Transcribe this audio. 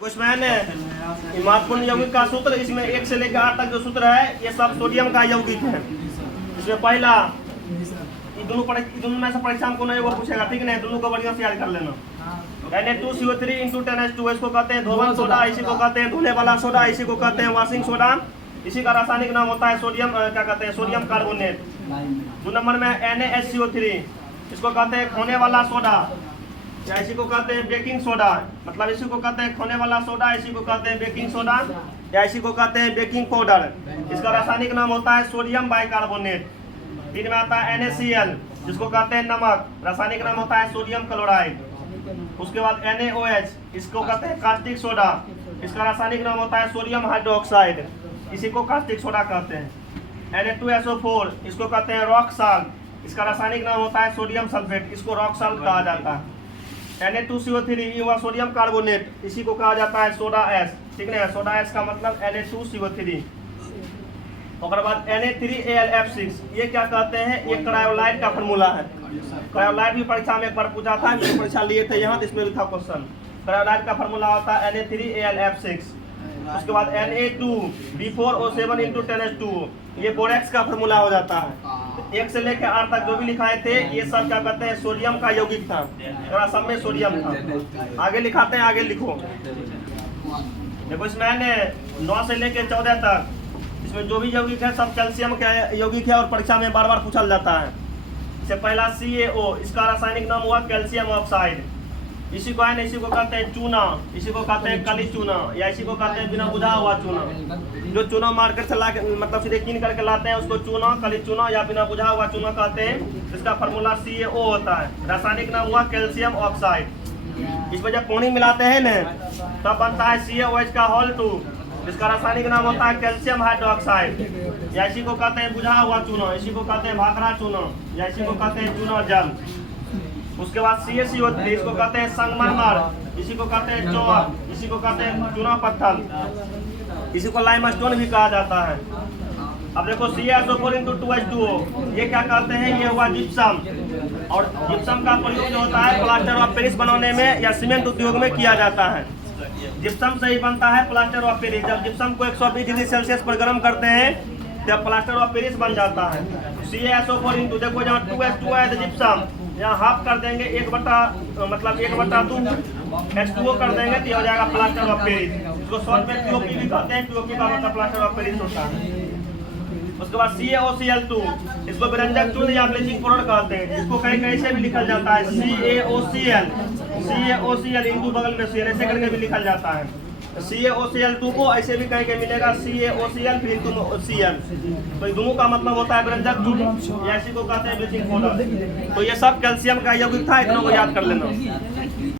उसमें महत्वपूर्ण यौगिक का सूत्र, इसमें 1 से लेकर 8 तक जो सूत्र है ये सब सोडियम का यौगिक है। इसमें पहला दोनों में से परीक्षा में कोनो एगो पूछेगा, ठीक है? दोनों को बढ़िया से याद कर लेना। Na2CO3 × 10H2, इसको कहते हैं धोवन सोडा, इसी को कहते हैं धोने वाला सोडा, इसी को कहते हैं वॉशिंग सोडा। इसी का रासायनिक नाम होता है सोडियम, क्या कहते हैं, सोडियम कार्बोनेट। 2 नंबर में NaHCO3, इसको कहते हैं खोने वाला सोडा, या इसी को कहते हैं बेकिंग सोडा। मतलब इसी को कहते हैं खोने वाला सोडा, इसी को कहते हैं बेकिंग सोडा, या इसी को कहते हैं बेकिंग पाउडर। इसका रासायनिक नाम होता है सोडियम बाइकार्बोनेट। 3 में आता है NaCl, जिसको कहते हैं नमक, रासायनिक नाम होता है सोडियम क्लोराइड। उसके बाद NaOH, इसको कहते हैं कास्टिक सोडा, इसका रासायनिक नाम होता है सोडियम हाइड्रोक्साइड, इसी को कास्टिक सोडा कहते हैं। Na2SO4, इसको कहते हैं रॉक साल्ट, इसका रासायनिक नाम होता है सोडियम सल्फेट, इसको रॉक साल्ट कहा जाता है। Na2CO3 युवा सोडियम कार्बोनेट, इसी को कहा जाता है सोडा एस, ठीक है? सोडा एस का मतलब Na2CO3। और बाद Na3AlF6, ये क्या कहते हैं, ये क्रायोलाइट का फार्मूला है। क्रायोलाइट भी परीक्षा में एक बार पूछा था, परीक्षा लिए थे यहाँ, तो इसमें भी था क्वेश्चन। क्रायोलाइट का फार्मूला होता है Na3AlF6। उसके बाद Na2B4O7 × 10H2, ये बोरेक्स का फार्मूला हो जाता है। 1 से लेकर 8 तक जो भी लिखाए थे ये सब क्या कहते हैं, सोडियम का यौगिक था, सब में सोडियम था। आगे लिखाते हैं, आगे लिखो। देखो इसमें 9 से लेकर 14 तक इसमें जो भी यौगिक है सब कैल्शियम का यौगिक है, और परीक्षा में बार बार पूछा जाता है। इससे पहला CaO, इसका रासायनिक नाम हुआ कैल्शियम ऑक्साइड। इसी को है ना, इसी को कहते हैं चूना, इसी को कहते हैं कली चूना, या इसी को कहते हैं बिना बुझा हुआ चूना। जो चूना मार्केट से ला मतलब सीधे कीन करके लाते हैं उसको चूना, कली चूना या बिना बुझा हुआ चूना कहते हैं। इसका फार्मूला CaO होता है, रासायनिक नाम हुआ कैल्शियम ऑक्साइड। इसमें जब पानी मिलाते हैं ना तब बनता है CaOH का होल 2, इसका रासायनिक नाम होता है कैल्शियम हाइड्रोक्साइड, या इसी को कहते हैं बुझा हुआ चूना, इसी को कहते हैं भाखड़ा चूना, या इसी को कहते हैं चूना जल। उसके बाद CaCO3, इसको कहते हैं संगमरमर, इसी को कहते हैं चौक, इसी को कहते हैं चूना पत्थर, इसी को लाइमस्टोन भी कहा जाता है। अब देखो CaSO4 × 2H2O, ये क्या कहते हैं, ये हुआ जिप्सम। और जिप्सम का प्रयोग जो होता है प्लास्टर ऑफ पेरिस बनाने में या सीमेंट उद्योग में किया जाता है। जिप्सम से ही बनता है प्लास्टर ऑफ पेरिस। जब जिप्सम को 120 डिग्री सेल्सियस पर गर्म करते हैं तब प्लास्टर ऑफ पेरिस बन जाता है। CaSO4 × देखो जहाँ 2H2O है तो जिप्सम, यहाँ हाफ कर देंगे, 1/2 मतलब 1/2 H2O कर देंगे तो हो जाएगा प्लास्टर ऑफ पेरिस। इसको शॉर्ट में POP भी कहते हैं, POP का मतलब प्लास्टर ऑफ पेरिस होता है। उसके बाद CaOCl2, इसको विरंजक चूर्ण या ब्लीचिंग पाउडर कहते हैं। इसको कहीं कहीं से भी लिखा जाता है CaOCl इंटू बगल में Cl, ऐसे करके भी लिखा जाता है। CaOCl2 को ऐसे भी कहीं कहीं मिलेगा CaOCl फिर इंटू Cl, तो दोनों का मतलब होता है विरंजक चूर्ण, या इसी को कहते हैं ब्लीचिंग पाउडर। तो ये सब कैल्शियम का यौगिक था, इतना को याद कर लेना।